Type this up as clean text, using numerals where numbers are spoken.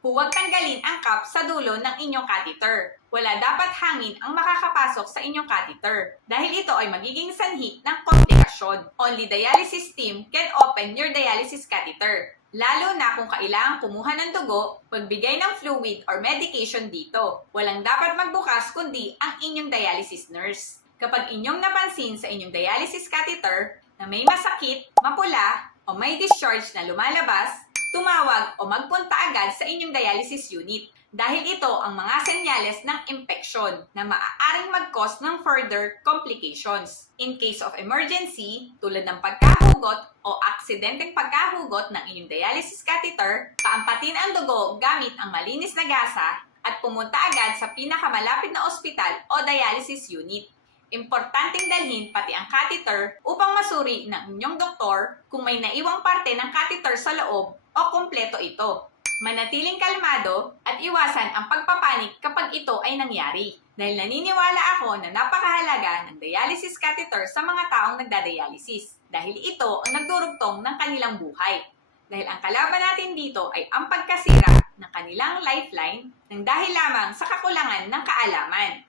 Huwag tanggalin ang cap sa dulo ng inyong catheter. Wala dapat hangin ang makakapasok sa inyong catheter dahil ito ay magiging sanhi ng komplikasyon. Only dialysis team can open your dialysis catheter. Lalo na kung kailangang kumuha ng dugo, magbigay ng fluid or medication dito. Walang dapat magbukas kundi ang inyong dialysis nurse. Kapag inyong napansin sa inyong dialysis catheter na may masakit, mapula, o may discharge na lumalabas, tumawag o magpunta agad sa inyong dialysis unit dahil ito ang mga senyales ng infeksyon na maaaring mag-cause ng further complications. In case of emergency, tulad ng pagkahugot o aksidenteng pagkahugot ng inyong dialysis catheter, paampatin ang dugo gamit ang malinis na gasa at pumunta agad sa pinakamalapit na ospital o dialysis unit. Importanteng dalhin pati ang catheter upang masuri ng inyong doktor kung may naiwang parte ng catheter sa loob o kumpleto ito. Manatiling kalmado at iwasan ang pagpapanik kapag ito ay nangyari. Dahil naniniwala ako na napakahalaga ng dialysis catheter sa mga taong nagdadialysis dahil ito ang nagdurugtong ng kanilang buhay. Dahil ang kalaban natin dito ay ang pagkasira ng kanilang lifeline ng dahil lamang sa kakulangan ng kaalaman.